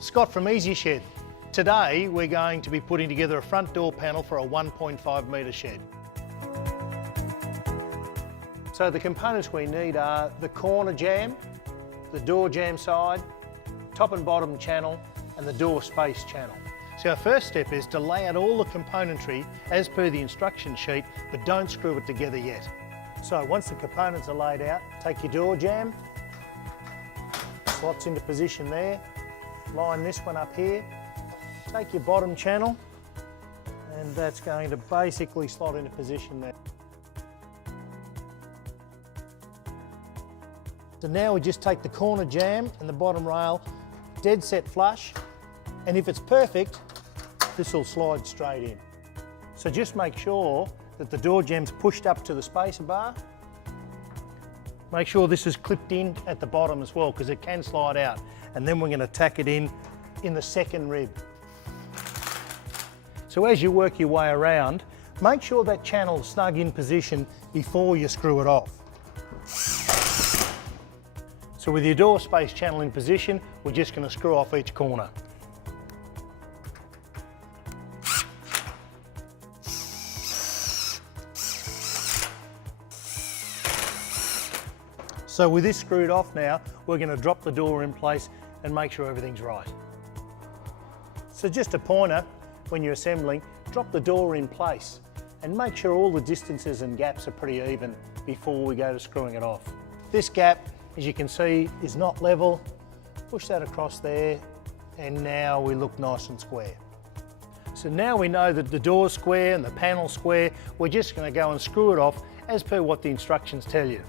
Scott from EasyShed. Today we're going to be putting together a front door panel for a 1.5 metre shed. So the components we need are the corner jamb, the door jamb side, top and bottom channel and the door space channel. So our first step is to lay out all the componentry as per the instruction sheet, but don't screw it together yet. So once the components are laid out, take your door jamb, slots into position there, line this one up here, take your bottom channel and that's going to basically slot into position there. So now we just take the corner jamb and the bottom rail dead set flush, and if it's perfect, this will slide straight in. So just make sure that the door jamb's pushed up to the spacer bar. Make sure this is clipped in at the bottom as well, because it can slide out. And then we're going to tack it in the second rib. So as you work your way around, make sure that channel's snug in position before you screw it off. So with your door space channel in position, we're just going to screw off each corner. So with this screwed off now, we're going to drop the door in place and make sure everything's right. So just a pointer, when you're assembling, drop the door in place and make sure all the distances and gaps are pretty even before we go to screwing it off. This gap, as you can see, is not level. Push that across there and now we look nice and square. So now we know that the door's square and the panel's square, we're just going to go and screw it off as per what the instructions tell you.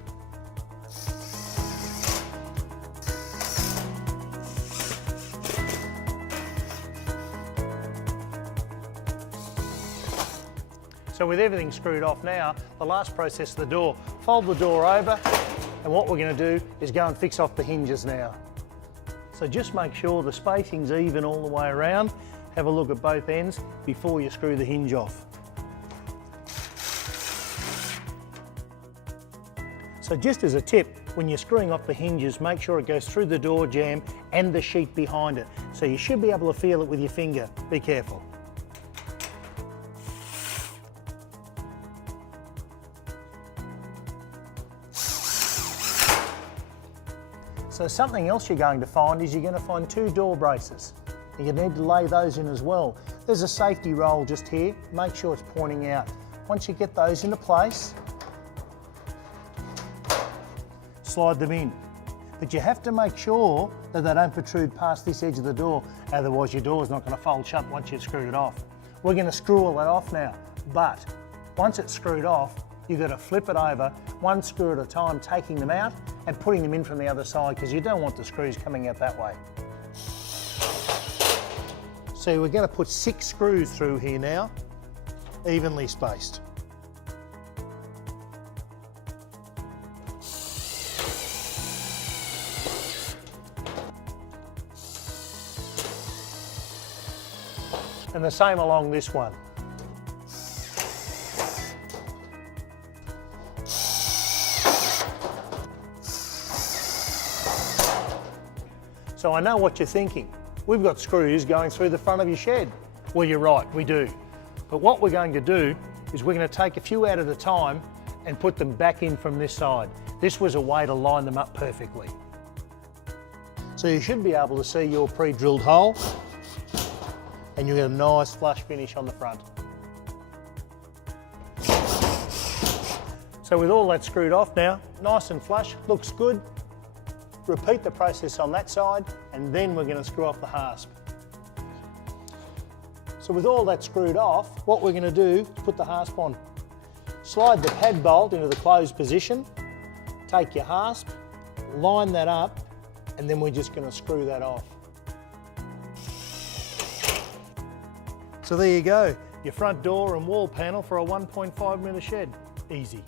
So with everything screwed off now, the last process of the door, fold the door over, and what we're going to do is go and fix off the hinges now. So just make sure the spacing's even all the way around. Have a look at both ends before you screw the hinge off. So just as a tip, when you're screwing off the hinges, make sure it goes through the door jamb and the sheet behind it. So you should be able to feel it with your finger. Be careful. So something else you're going to find is you're going to find two door braces. You need to lay those in as well. There's a safety roll just here. Make sure it's pointing out. Once you get those into place, slide them in. But you have to make sure that they don't protrude past this edge of the door, otherwise your door's not going to fold shut once you've screwed it off. We're going to screw all that off now, but once it's screwed off, you've got to flip it over, one screw at a time, taking them out and putting them in from the other side, because you don't want the screws coming out that way. So we're going to put 6 screws through here now, evenly spaced. And the same along this one. So I know what you're thinking. We've got screws going through the front of your shed. Well, you're right, we do. But what we're going to do is we're going to take a few out at a time and put them back in from this side. This was a way to line them up perfectly. So you should be able to see your pre-drilled hole and you get a nice flush finish on the front. So with all that screwed off now, nice and flush, looks good. Repeat the process on that side and then we're going to screw off the hasp. So with all that screwed off, what we're going to do is put the hasp on. Slide the pad bolt into the closed position, take your hasp, line that up and then we're just going to screw that off. So there you go, your front door and wall panel for a 1.5 metre shed. Easy.